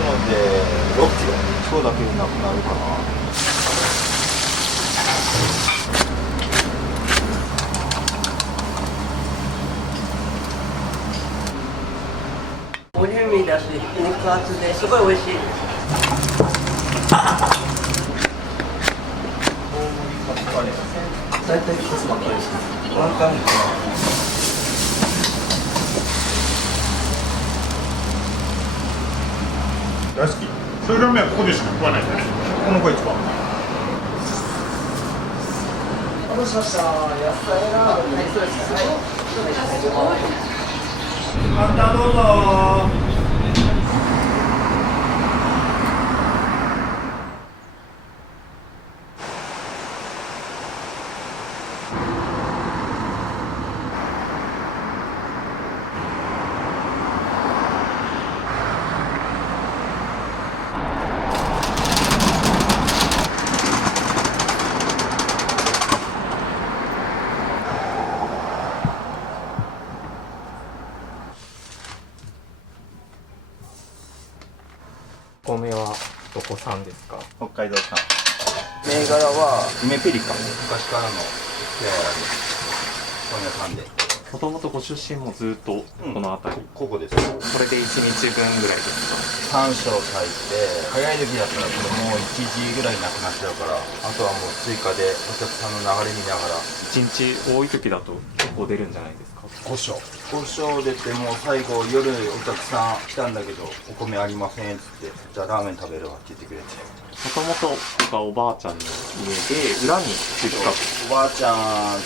ので6キロ今日だけでなくなるかな。ボリューミーだし肉厚ですごい美味しい。大体カツばっかりですね。ワンタンかな。大好き。そういうラーメンはここでしか食わないんだね。この子一番。お待たせしました。野菜ラーメン。はい、そうですね。はい。簡単どうぞ。お米はどこ産ですか？北海道産。銘柄は梅ペリカン。昔からの手洗い本屋さんで。もともとご出身もずっとこの辺り、ここです。これで1日分ぐらいです3升炊いて、早い時だったらもう1時ぐらいなくなっちゃうから、あとはもう追加でお客さんの流れ見ながら。か？1日多い時だと結構出るんじゃないですか5升出て、もう最後夜お客さん来たんだけどお米ありませんっつって、じゃあラーメン食べるわって言ってくれて。もともとがおばあちゃんの家で裏に実家。おばあちゃん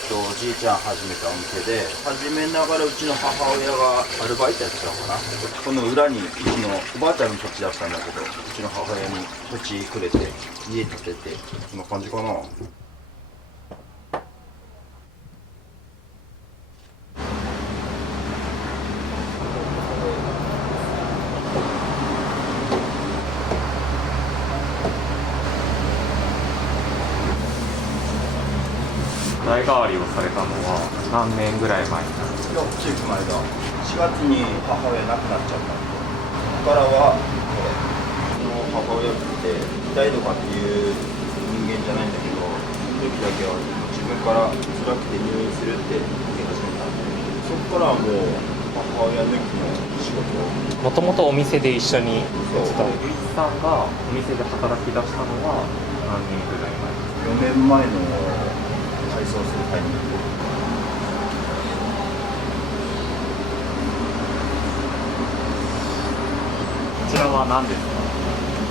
とおじいちゃん始めたお店で、始めながらうちの母親がアルバイトやってたのかな。この裏にうちのおばあちゃんの土地だったんだけど、うちの母親に土地くれて家建てて、こんな感じかな。代替わりをされたのは何年ぐらい前になるんですか？ついこの間4月に母親亡くなっちゃったんで、ここからはこれの母親って痛いとかっていう人間じゃないんだけど、その時だけは自分から辛くて入院するって言い始めたんで、そこからはもう母親抜きの仕事を。もともとお店で一緒にそうゆういちさんがお店で働き出したのは何年ぐらい前ですか？ 4年前の改装するタイミングで。こちらは何ですか？こ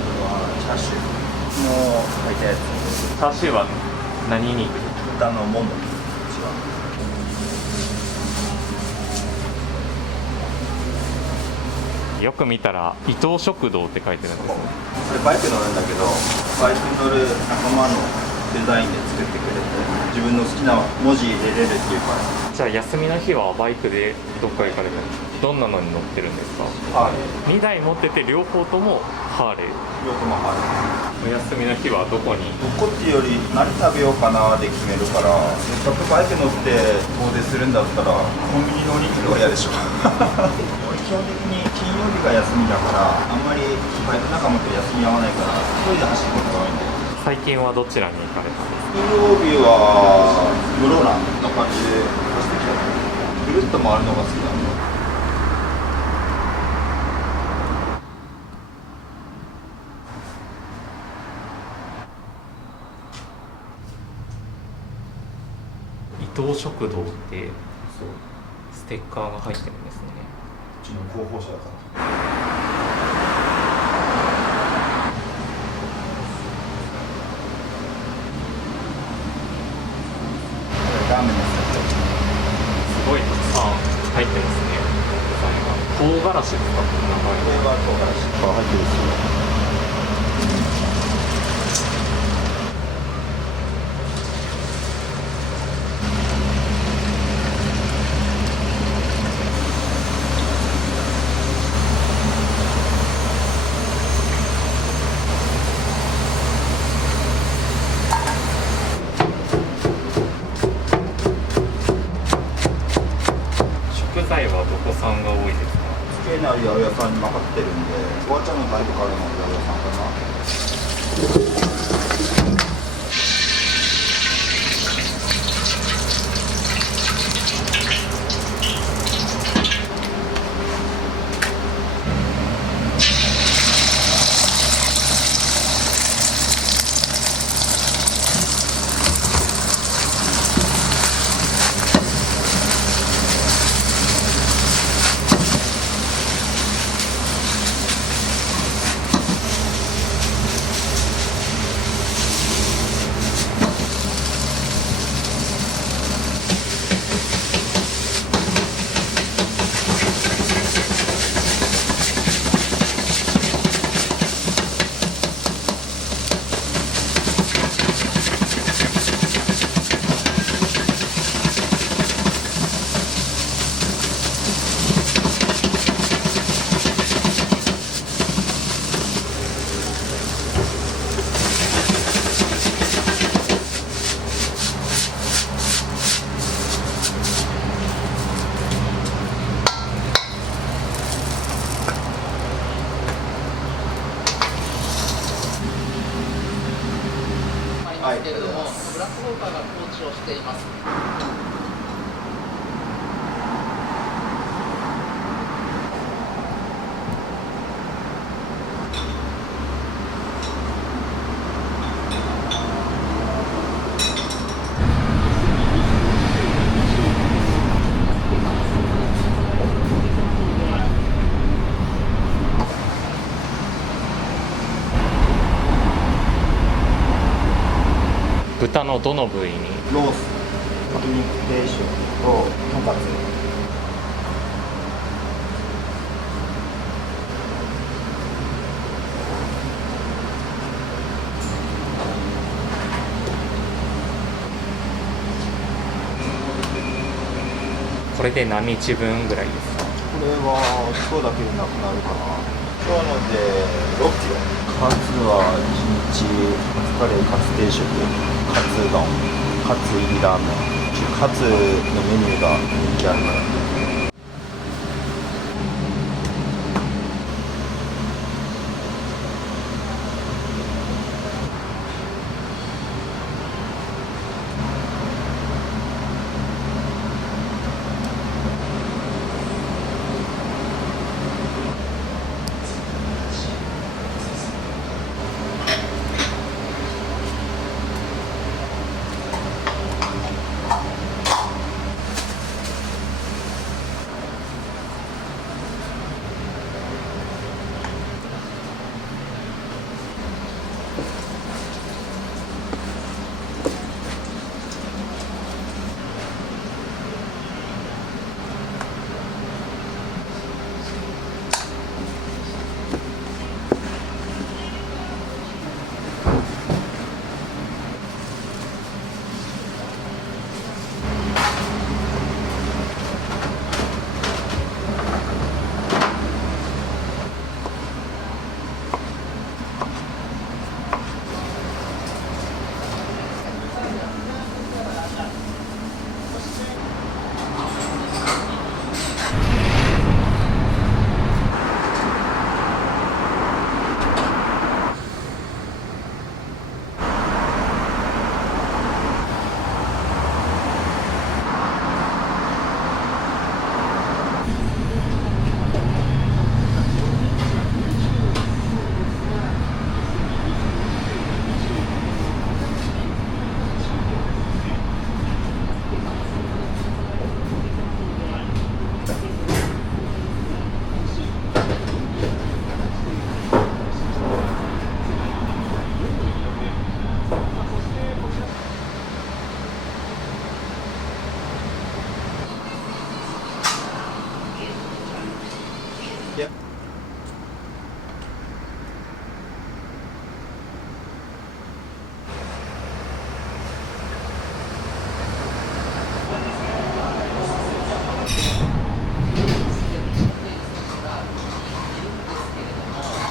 れはチャーシューの炊いたやつ。チャーシューは何肉？豚のもも。よく見たら伊藤食堂って書いてるんですね。これバイク乗るんだけど、バイク乗る仲間のデザインで作ってくれて、自分の好きな文字入れれるっていうから。じゃあ休みの日はバイクでどっか行かれてるんですか？どんなのに乗ってるんですか？ハーレー。2台持ってて両方ともハーレー。両方もハーレー。お休みの日はどこに？どこっていうより何食べようかなで決めるから、せっかくバイク乗って遠出するんだったらコンビニのおにぎりは嫌でしょ。俺基本的に金曜日が休みだから、あんまりバイク仲間と休み合わないから一人で走ることが多いんだよ。最近はどちらに行かれたんですか？金曜日は室蘭な感じで走ってきたの。ぐるっと回るのが好きなんだ。伊藤食堂ってステッカーが入ってるんですね。うちの広報車だから。ラーメンのセット。すごいたくさん入ってますね。具材が唐辛子ですか？これは唐辛子が入ってるし。食材はどこ産が多いですか？つけある八百屋さんに任せてるんで、おばあちゃんの大とかあるの八百屋さんかな。ありますけれども、ブラックホーカーがコーチをしています。豚のどの部位に？ロース、鶏肉定食ととんかつ。これで何日分ぐらいですか？これは今日だけでなくなるかな。今日ので6キロ。カツは1日カツカレー、カツ定食、カツ丼、カツ入りラーメン。カツのメニューが人気あるから。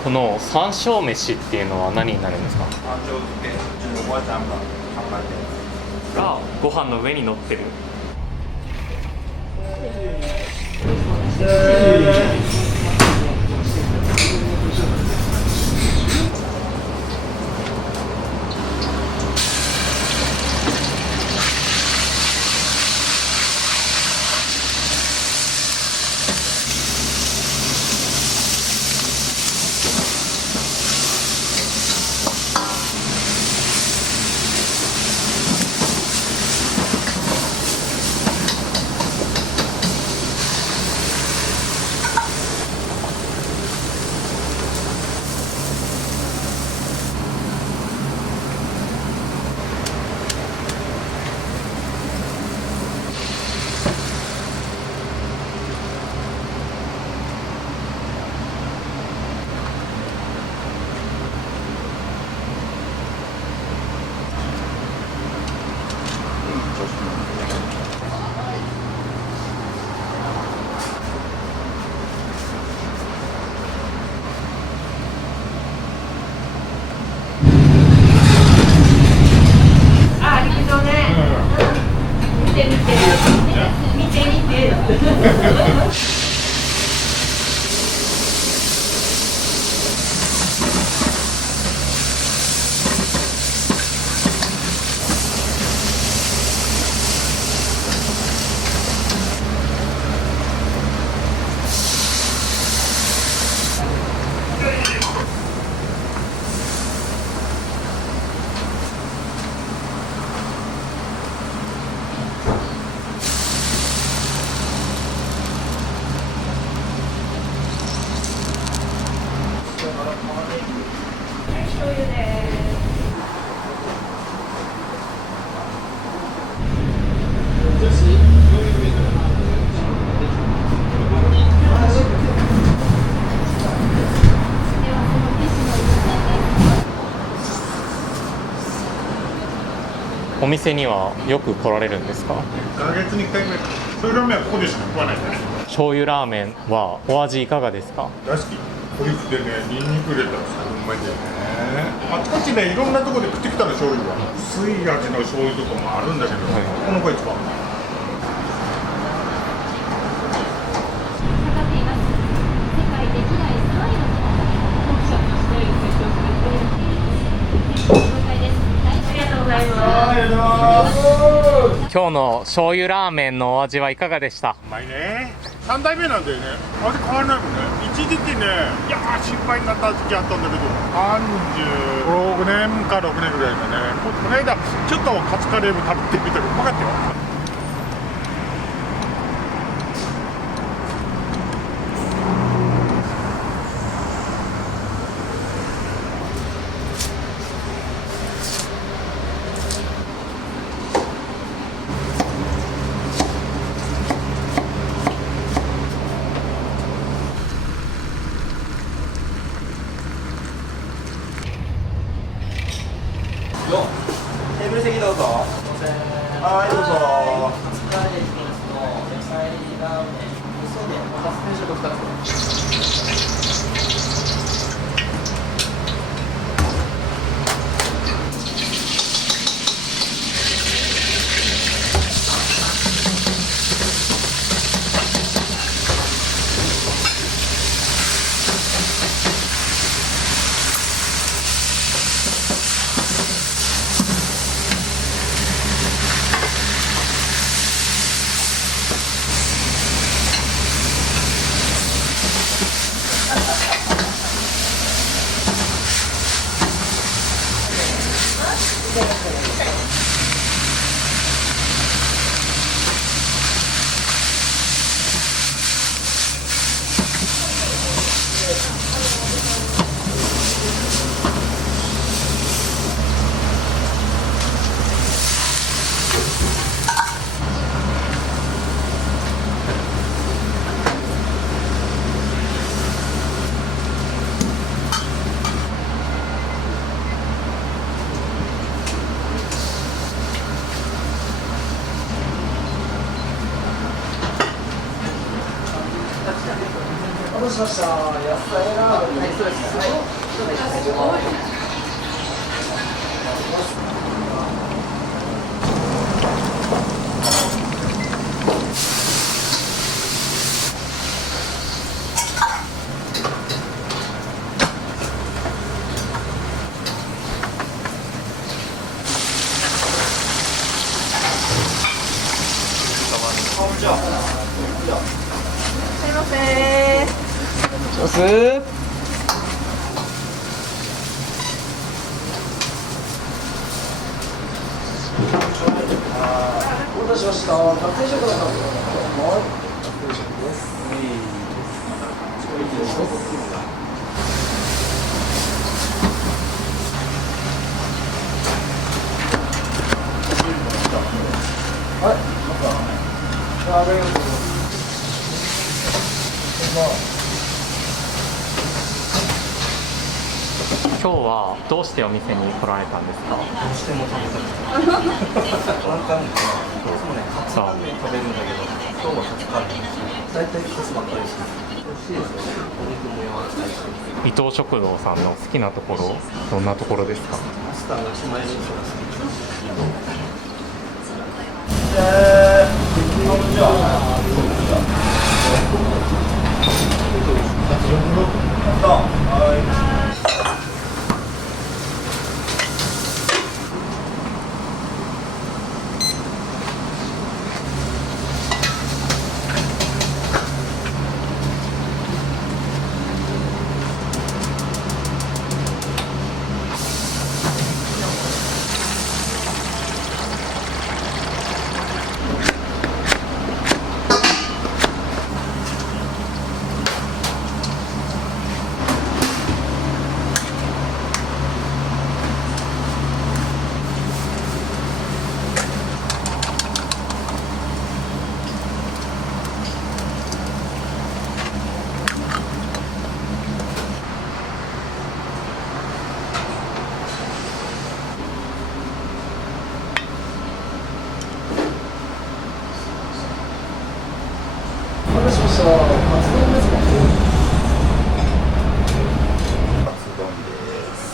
この山椒飯っていうのは何になるんですか？山椒漬け、うちのおばあちゃんが考えてる。がご飯の上に乗ってる。醤油です。お店にはよく来られるんですか？1ヶ月に1回ぐらい。そういうラーメンはここでしか食わないんでね。醤油ラーメンはお味いかがですか？大好き。濃ゆくてね、ニンニク入れたら最高うまいんだよね。あちこちね、いろんなところで食ってきたの醤油は。薄い味の醤油とかもあるんだけど、はいこの子が一番。かかっています。世界歴代3位のトークショーとしてご視聴されている紹介です。ありがとうございます。今日の醤油ラーメンのお味はいかがでした？うまいね。3代目なんだよね。味変わらないもんね。一時期ね、いやー心配になった時期あったんだけど、35年か6年ぐらいだね。この間ちょっとカツカレーも食べてみたけどうまかったよ。よテーブル席どうぞ。はいどうぞ。カツカレー1つの野菜ラーメン味噌でおかず定食2つ。お待たせしました。野菜ラーメン。はい、そうです。はい。こんにちは。すいません。お待たせしました。確定食だったんですよ。はい。確定食です。はい。ありがとうございます。今日はどうしてお店に来られたんですか？どうしても食べたくて何回もいつもねカツラーメン食べるんだけど今日はカツカレーです大体カツばっかりです美味しいですよね。お肉も柔らかいし伊藤食堂さんの好きなところどんなところですか？マスターが一枚ずつが好きこんにちは。はい。カツ丼ですもんね。カツ丼です。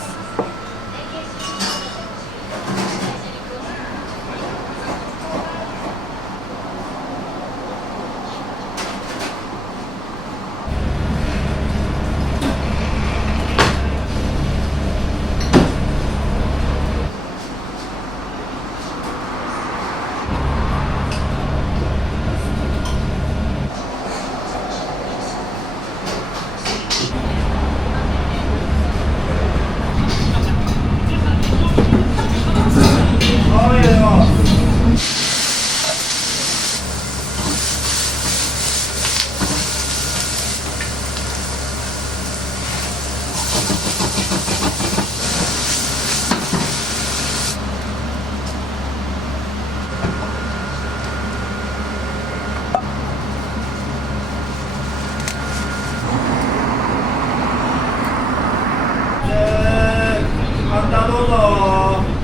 簡単どうぞ。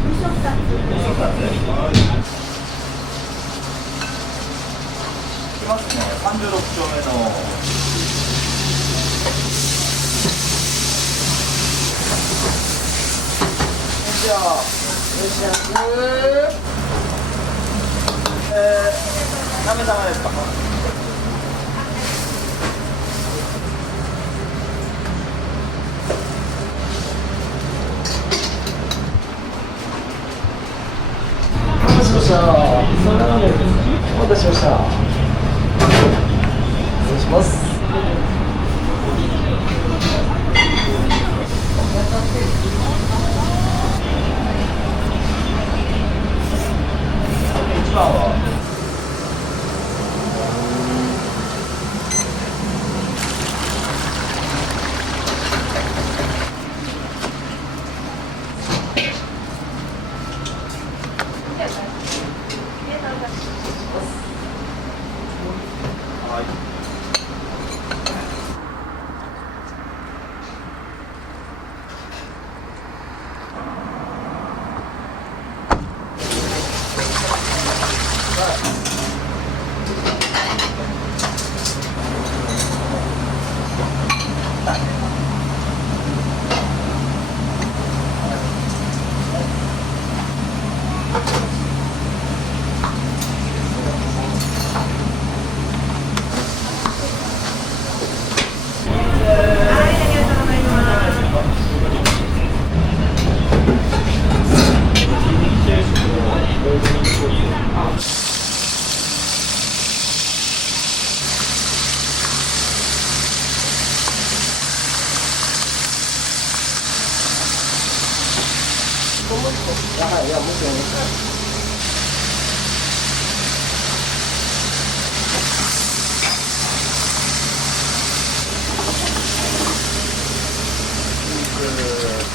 味噌2つ。はい。いきますね。36丁目の。じゃあ、召し上がる。何名様ですか。お待たせしました。お待たせしました。失礼します。1番は。はい。はい、いや、もちろん。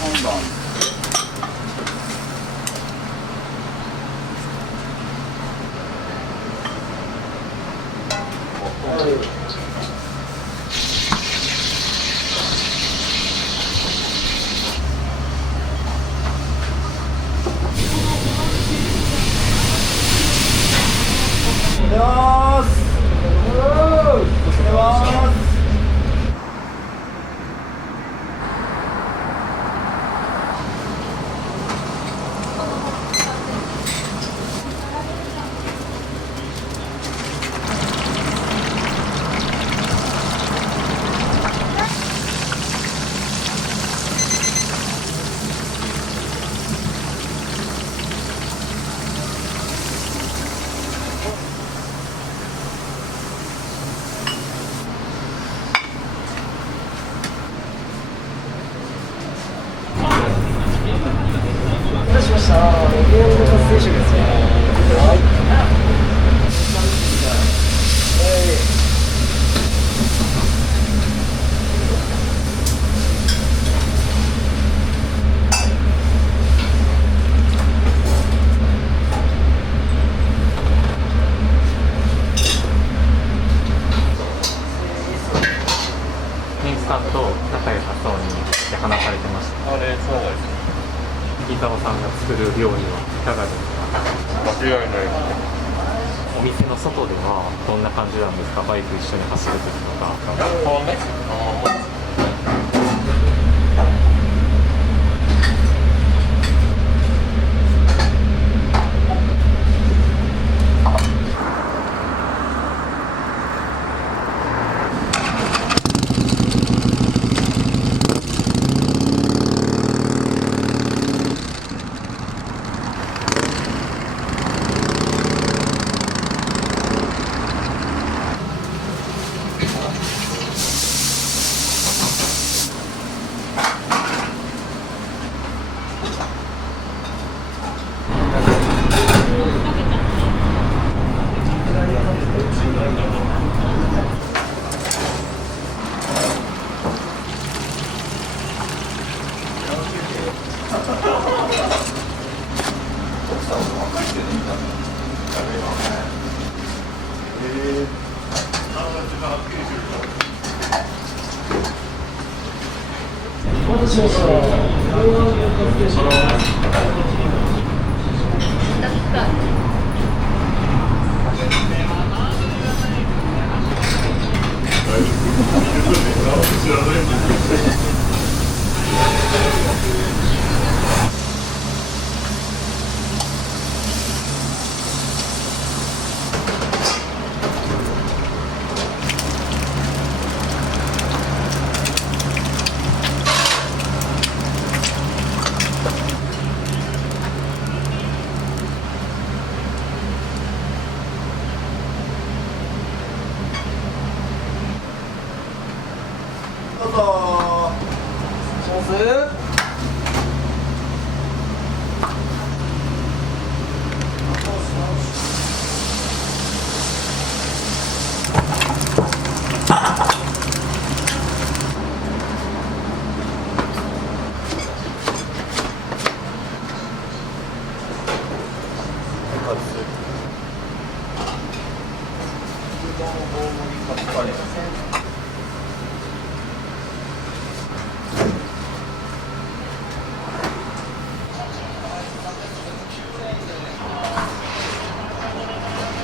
3番。出ます。出ます。お待たせしました。エビオイルカツ定食ですね。はい。店主さんと仲良さそうに話されてました。あれ、そうですね。右沢さんが作る料理はいかがですか？間違いない。お店の外ではどんな感じなんですか？バイク一緒に走るときとか。お待たせしました。どうぞ。します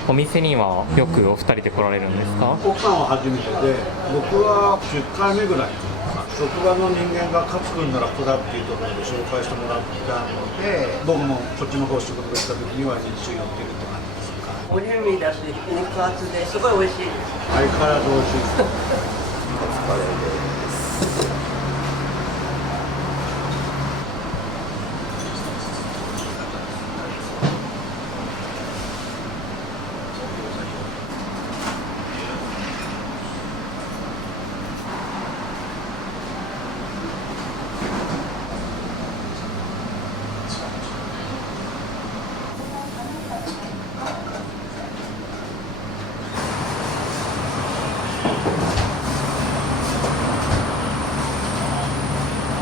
お店にはよくお二人で来られるんですか？奥さんは初めてで、僕は10回目ぐらい。職場の人間が勝君ならプラっていうところで紹介してもらったので、僕もこっちの方仕事で来た時には日中寄ってるって感じですか。ボリューミーだし肉厚ですごい美味しいです。相変わらず美味しいです。お疲れです。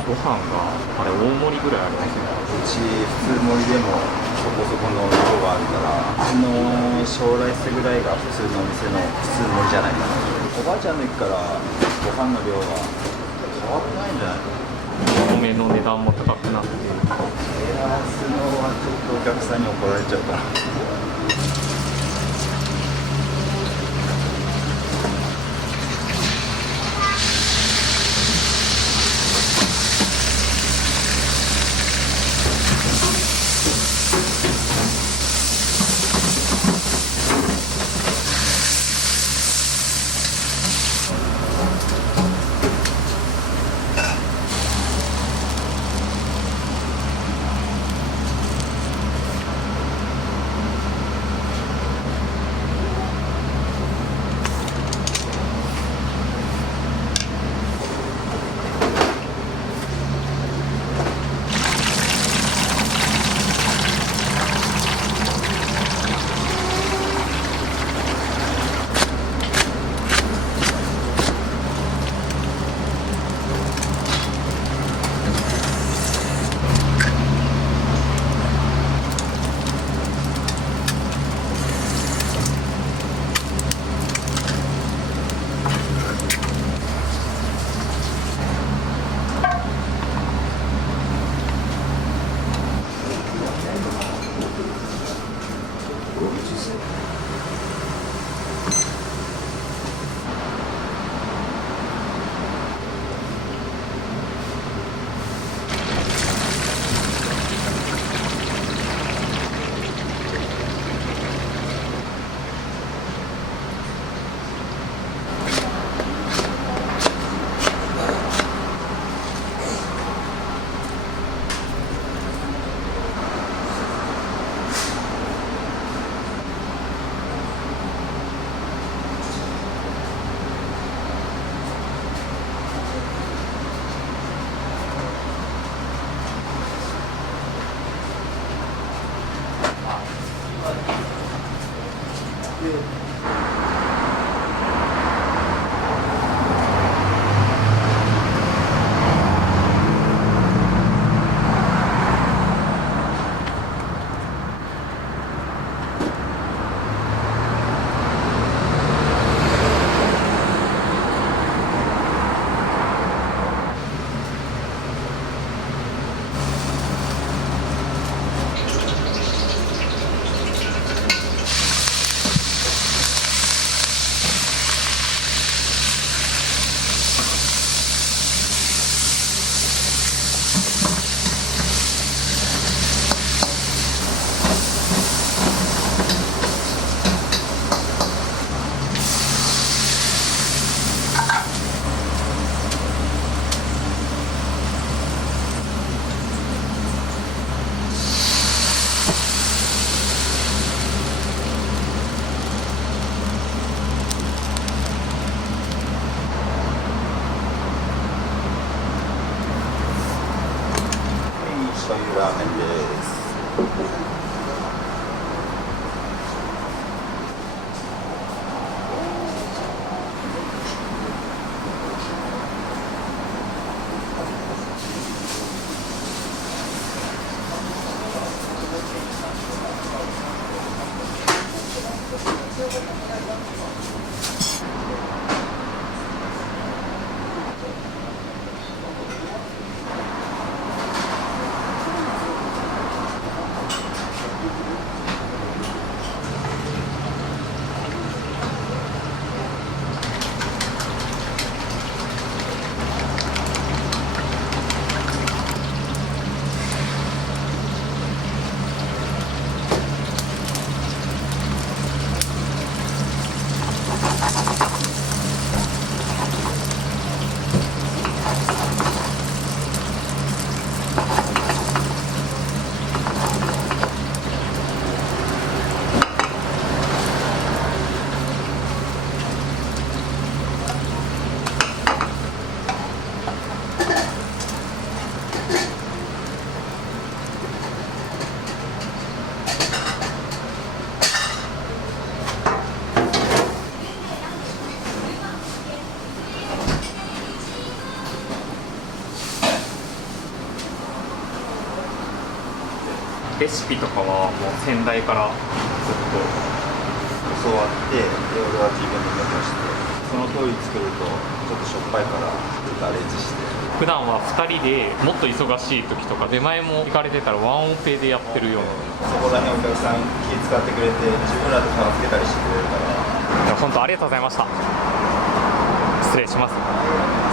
ご飯があれ大盛りぐらいありますね。うち普通盛りでもそこそこの量があるからうちの将来世ぐらいが普通のお店の普通盛りじゃないかな。おばあちゃんの時からご飯の量は変わってないんじゃないかな。お米の値段も高くなって、エアースのはちょっとお客さんに怒られちゃうから。ラーメンです。レシピとかはもう先代からずっと教わって、で俺は自分でメモして、その通り作るとちょっとしょっぱいからちょっとアレンジして。普段は2人でもっと忙しい時とか出前も行かれてたらワンオペでやってるような。そこら辺お客さん気使ってくれて、自分らで差をつけたりしてくれるから。本当ありがとうございました。失礼します。